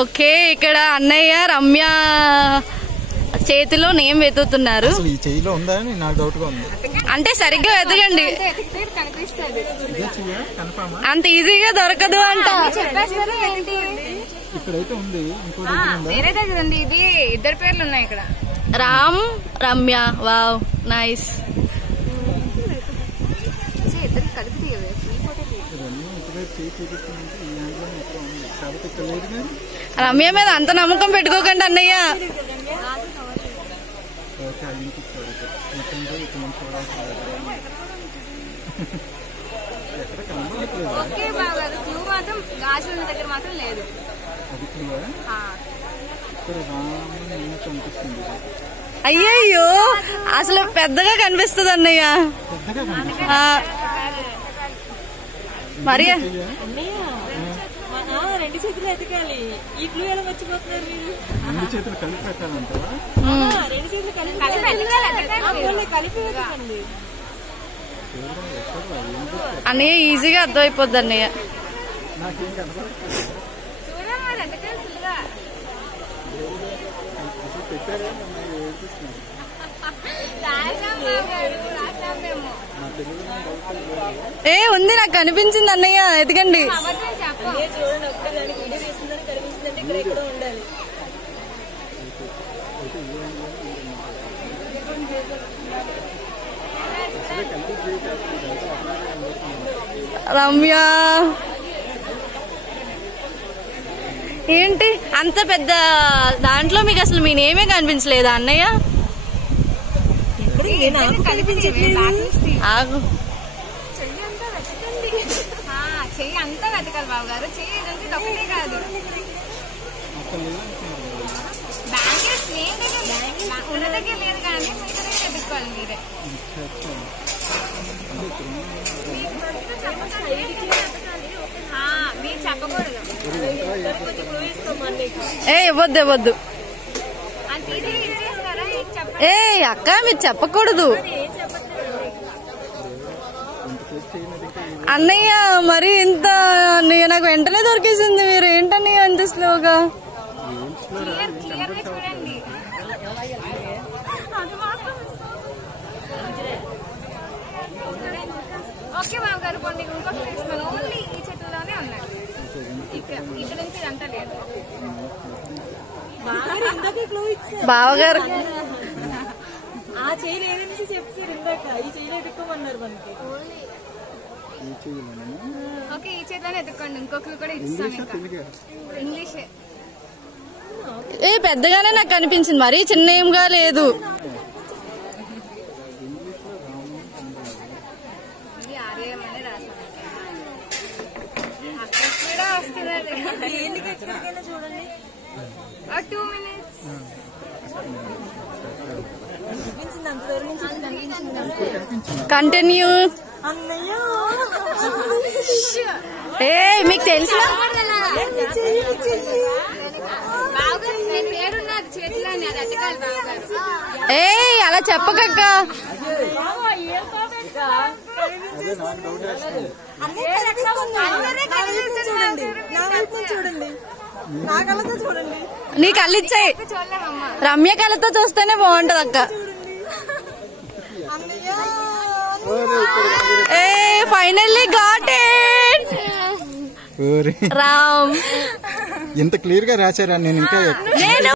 Okay, ఇక్కడ అన్నయ్య రమ్య చేతిలో నేమ్ వెతుకుతున్నారు. అంటే సరిగ్గా వెతకండి, అంత ఈజీగా దొరకదు అంట. ఇది ఇద్దరు పేర్లు ఉన్నాయి ఇక్కడ, రామ్ రమ్య. Wow, nice. రమ్య మీద అంత నమ్మకం పెట్టుకోకండి అన్నయ్య. అయ్యయ్యో, అసలు పెద్దగా కనిపిస్తుంది అన్నయ్య. మరి రెండు చేతులు ఎతకాలి. ఈ క్లూ ఎలా మర్చిపోతున్నారు మీరు? రెండు చేతులు కలిపి పెట్టాలంటారా? రెండు చేతులు కలిపి పెట్టండి అన్నయ్య, ఈజీగా అర్థమైపోద్ది అన్నయ్య. ఉంది, నాకు కనిపించింది అన్నయ్య, ఎదగండి. రమ్య ఏంటి అంత పెద్ద దాంట్లో మీకు అసలు మీ నేమే కనిపించలేదా అన్నయ్య? ఆగు, చెయ్యి అంతా వెతకాలి బాబు గారు. చెయ్యి ఇదంతా ఒకటే కాదు, ఉన్న దగ్గర లేదు కానీ వెతుక్కోవాలి మీరే. మీరు చెప్పకూడదు, ఇవ్వద్దు ఇవ్వద్దు. అక్క మీరు చెప్పకూడదు అన్నయ్య. మరి ఇంత నాకు వెంటనే దొరికేసింది, మీరు ఏంటన్నయ్య అంత స్లోగా? ఓకే బాబు గారు, కొన్ని ఇంకొకటి తీసుకున్నాను. ఓన్లీ ఈ చెట్టులోనే ఉన్నాయి, ఇక్కడ నుంచి ఇదంతా లేదు. బావగారు ఆ చెయ్యి లేదని చెప్తారు ఇందాక, ఈ చెయ్యిలో ఎత్తుకోమన్నారు మనకి. ఓకే, ఈ చేతిలోనే ఎత్తుకోండి. ఇంకొకరు కూడా ఇస్తాను, ఇంగ్లీషే. పెద్దగానే నాకు కనిపించింది, మరీ చిన్న ఏంగా లేదు. చూడండి, 2 minutes. కంటిన్యూ. మీకు తెలుసు అలా చెప్పకక్క. చూడండి, నా కళ్ళతో చూడండి. నీ కళ్ళు ఇచ్చాయి, రమ్య కళ్ళతో చూస్తేనే బాగుంటది అక్క. Finally got it. రామ్, ఇంత క్లియర్ గా రాశారా? నేను ఇంకా